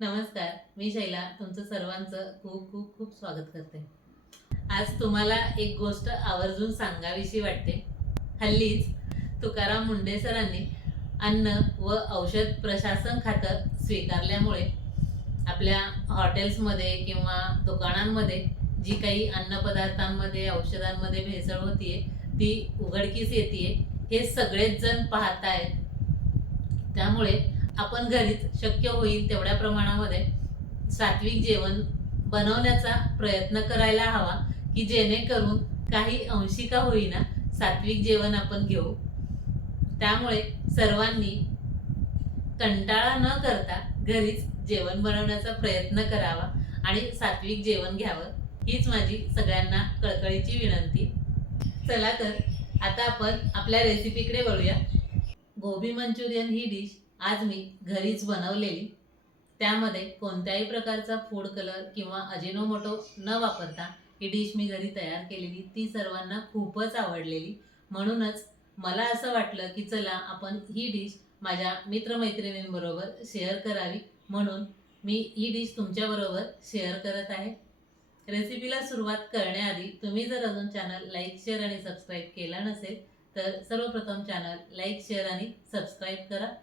नमस्कार, मी शैला तुमचं सर्वांचं खूप खूप खूप स्वागत करते. आज तुम्हाला एक गोष्ट आवर्जून सांगावीशी वाटते. हल्लीच तुकाराम मुंढे सरांनी अन्न व औषध प्रशासन खातं स्वीकारल्यामुळे आपल्या हॉटेल्समध्ये किंवा दुकानांमध्ये जी काही अन्नपदार्थांमध्ये औषधांमध्ये भेसळ होतीये ती उघडकीस येते. हे सगळेच जण पाहतायत. त्यामुळे आपण घरीच शक्य होईल तेवढ्या प्रमाणामध्ये सात्विक जेवण बनवण्याचा प्रयत्न करायला हवा, की जेणेकरून काही अंशी का होईना सात्विक जेवण आपण घेऊ. त्यामुळे सर्वांनी कंटाळा न करता घरीच जेवण बनवण्याचा प्रयत्न करावा आणि सात्विक जेवण घ्यावं, हीच माझी सगळ्यांना कळकळीची विनंती. चला तर आता आपण आपल्या रेसिपीकडे वळूया. गोबी मंचुरियन ही डिश आज मी घरीच बनवलेली. त्यामध्ये कोणत्याही प्रकारचा फूड कलर किंवा अजिनोमोटो न वापरता ही डिश मी घरी तयार केलेली. ती सर्वांना खूपच आवडलेली. म्हणूनच मला असं वाटलं की चला आपण ही डिश माझ्या मित्रमैत्रिणींबरोबर शेअर करावी, म्हणून मी ही डिश तुमच्याबरोबर शेअर करत आहे. रेसिपीला सुरुवात करण्याआधी तुम्ही जर अजून चॅनल लाईक, शेअर आणि सबस्क्राईब केला नसेल तर सर्वप्रथम चॅनल लाईक, शेअर आणि सबस्क्राईब करा.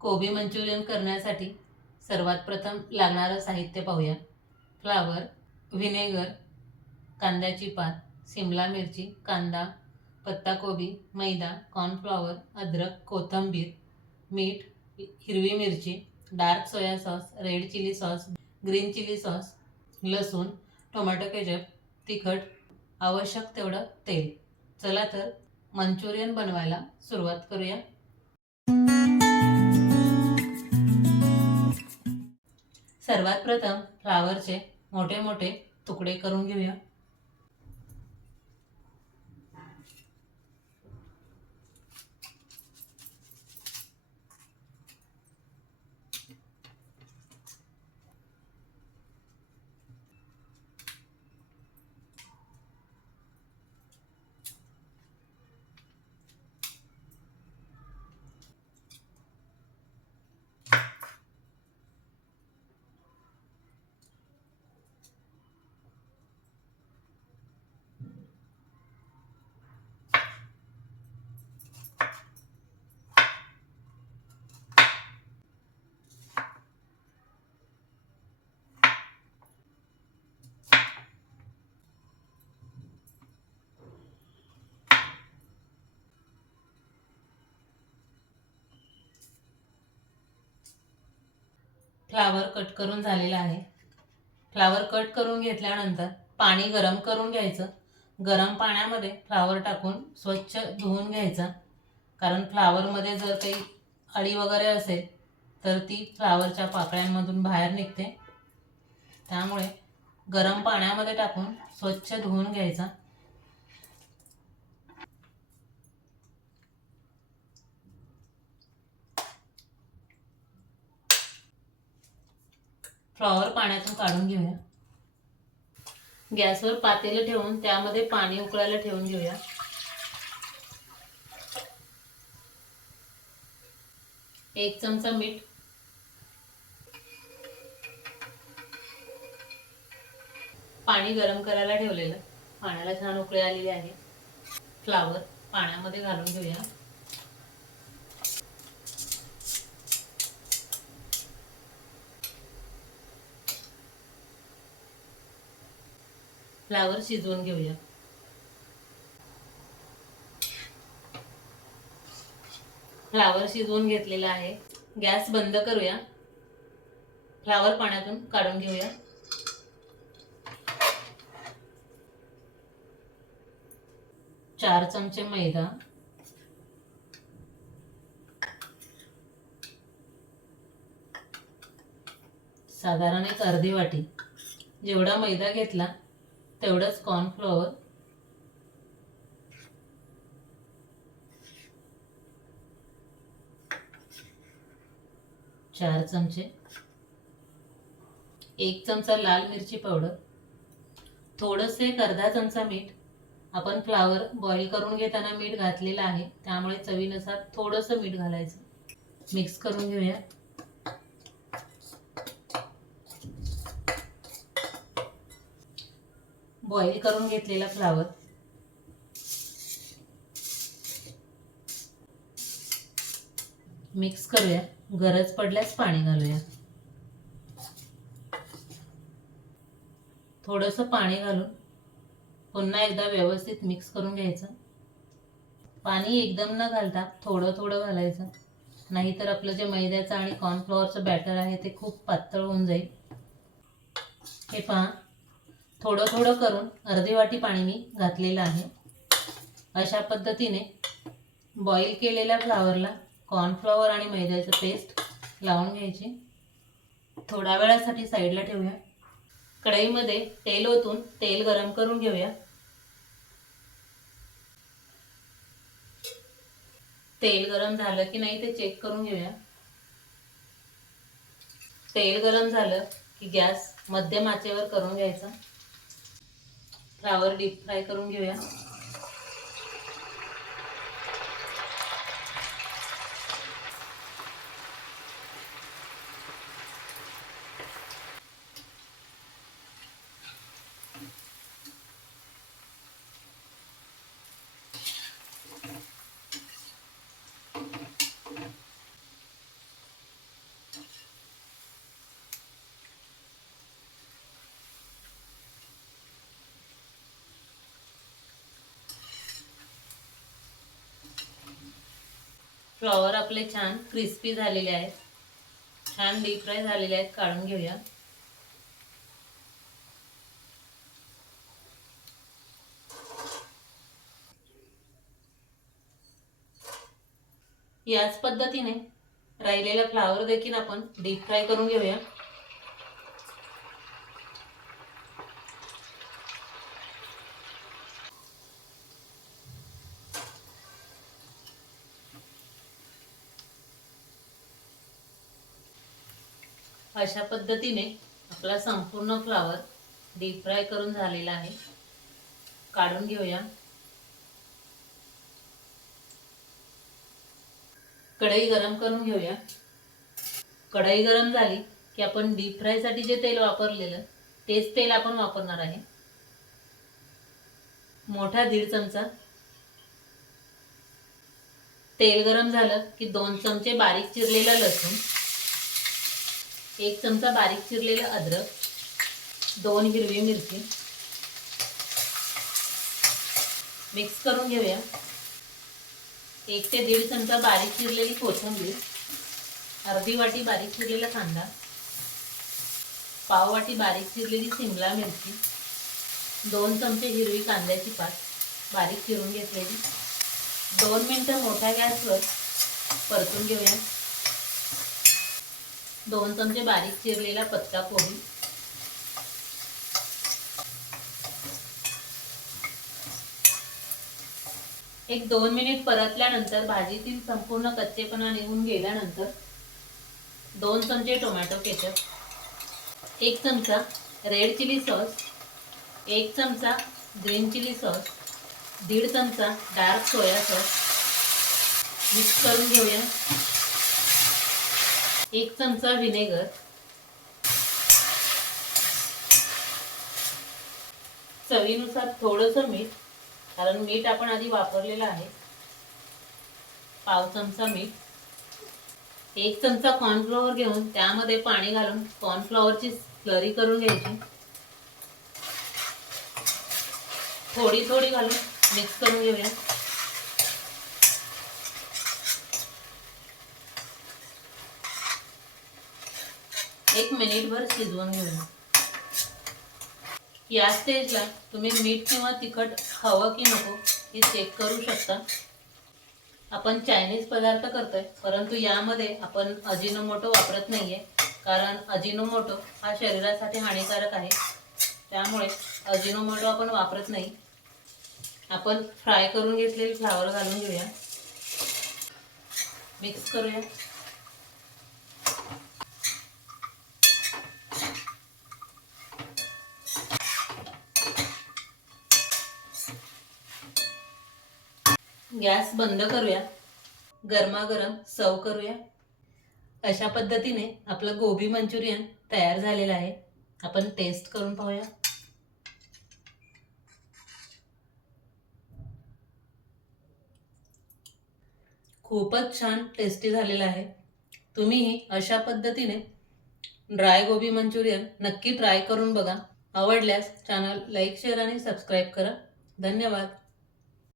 कोबी मंचुरियन करण्यासाठी सर्वात प्रथम लागणारं साहित्य पाहूया. फ्लावर, व्हिनेगर, कांद्याची पात, शिमला मिरची, कांदा, पत्ताकोबी, मैदा, कॉर्नफ्लॉवर, अद्रक, कोथिंबीर, मीठ, हिरवी मिरची, dark soya sauce, red chilli sauce, green chilli sauce, लसूण, टोमॅटो केचप, तिखट, आवश्यक तेवढं तेल. चला तर मंचुरियन बनवायला सुरुवात करूया. सर्वात प्रथम फ्लावरचे मोठे मोठे तुकडे करून घेऊया. फ्लावर कट करून झालेला आहे. फ्लावर कट करून घेतल्यानंतर पाणी गरम करून घ्यायचं. गरम पाण्यामध्ये फ्लावर टाकून स्वच्छ धुवून घ्यायचा, कारण फ्लावरमध्ये जर काही अळी वगैरे असेल तर ती फ्लावरच्या पाकळ्यांमधून बाहेर निघते. त्यामुळे गरम पाण्यामध्ये टाकून स्वच्छ धुवून घ्यायचा. फ्लावर पाण्यातून काढून घेऊया. गॅसवर पातेलं ठेवून त्यामध्ये पाणी उकळायला ठेवून घेऊया. एक चमचा मीठ, पाणी गरम करायला ठेवलेलं, पाण्याला छान उकळी आलेली आहे. फ्लावर पाण्यामध्ये घालून घेऊया. फ्लावर शिजवून घेऊया. फ्लावर शिजवून घेतलेला आहे. गॅस बंद करूया. फ्लावर पाण्यातून काढून घेऊया. 4 चमचे मैदा, साधारण एक अर्धी वाटी, जेवढा मैदा घेतला तेवढंच कॉर्नफ्लॉवर, 4 चमचे, 1 चमचा लाल मिरची पावडर, थोडंसं एक अर्धा चमचा मीठ. आपण फ्लावर बॉईल करून घेताना मीठ घातलेलं आहे, त्यामुळे चवीनुसार थोडंसं मीठ घालायचं. मिक्स करून घेऊया. बॉईल करून घेतलेला फ्लावर मिक्स करूया. गरज पडल्यास पाणी घालूया. थोडंसं पाणी घालून पुन्हा एकदा व्यवस्थित मिक्स करून घ्यायचं. पाणी एकदम न घालता थोडं थोडं घालायचं, नाहीतर आपलं जे मैद्याचं आणि कॉर्नफ्लॉवरचं बॅटर आहे ते खूप पातळ होऊन जाईल. हे पहा, थोडं थोडं करून अर्धी वाटी पाणी मी घातलेलं आहे. अशा पद्धतीने बॉईल केलेल्या फ्लावरला कॉर्नफ्लॉवर आणि मैद्याचं पेस्ट लावून घ्यायची. थोड्या वेळासाठी साईडला ठेवूया. कढईमध्ये तेल ओतून तेल गरम करून घेऊया. तेल गरम झालं की नाही ते चेक करून घेऊया. तेल गरम झालं की गॅस मध्यम आचेवर करून घ्यायचा. फ्लावर डीप फ्राय करून घेऊया. फ्लॉवर आपले छान क्रिस्पी झालेले आहेत, छान डीप फ्राय झालेले आहेत. काढून घेऊया. याच पद्धतीने राहिलेला फ्लावर देखील आपण डीप फ्राय करून घेऊया. अशा पद्धतीने आपला संपूर्ण फ्लावर डीप फ्राय करून झालेला आहे. काढून घेऊया. कढई गरम करून घेऊया. कढई गरम झाली की आपण डीप फ्रायसाठी जे तेल वापरलेलं तेच तेल आपण वापरणार आहे. मोठा 1.5 चमचा. तेल गरम झालं की 2 चमचे बारीक चिरलेला लसूण, 1 चमचा बारीक चिरलेला अद्रक, 2 हिरवी मिरची मिक्स करून घेऊया. 1 ते 1.5 चमचा बारीक चिरलेली कोथिंबीर, अर्धी वाटी बारीक चिरलेला कांदा, पाव वाटी बारीक चिरलेली शिमला मिरची, 2 चमचे हिरवी कांद्याची पात बारीक चिरून घेतलेली. 2 मिनिटं मोठ्या गॅसवर परतून घेऊया. 2 चमचे बारीक चिरलेला पत्ता कोबी, एक 2 मिनिट परतल्यानंतर भाजीतील संपूर्ण कच्चेपणा निघून गेल्यानंतर 2 चमचे टोमॅटो केचप, 1 चमचा रेड चिली सॉस, 1 चमचा ग्रीन चिली सॉस, 1.5 चमचा डार्क सोया सॉस मिक्स करून घेऊया. 1 चमचा व्हिनेगर, चवीनुसार थोडंसं मीठ, कारण मीठ आपण आधी वापरलेलं आहे. पाव चमचा मीठ, 1 चमचा कॉर्नफ्लॉवर घेऊन त्यामध्ये पाणी घालून कॉर्नफ्लॉवरची स्लरी करून घ्यायची. थोडी थोडी घालून मिक्स करून घेऊया. एक मिनिटभर शिजवून घेऊया. या स्टेजला तुम्ही मीठ किंवा तिखट हवं की नको हे चेक करू शकता. आपण चायनीज पदार्थ करतोय, परंतु यामध्ये आपण अजिनोमोटो वापरत नाहीये, कारण अजिनोमोटो हा शरीरासाठी हानिकारक आहे. त्यामुळे अजिनोमोटो आपण वापरत नाही. आपण फ्राय करून घेतलेले फ्लावर घालून घेऊया. मिक्स करूया. गॅस बंद करूया, गरमागरम सर्व करूया. अशा पद्धतीने आपलं गोबी मंचुरियन तयार झालेलं आहे. आपण टेस्ट करून पाहूया. खूपच छान टेस्टी झालेलं आहे. तुम्हीही अशा पद्धतीने ड्राय गोबी मंचुरियन नक्की ट्राय करून बघा. आवडल्यास चॅनल लाईक, शेअर आणि सबस्क्राईब करा. धन्यवाद.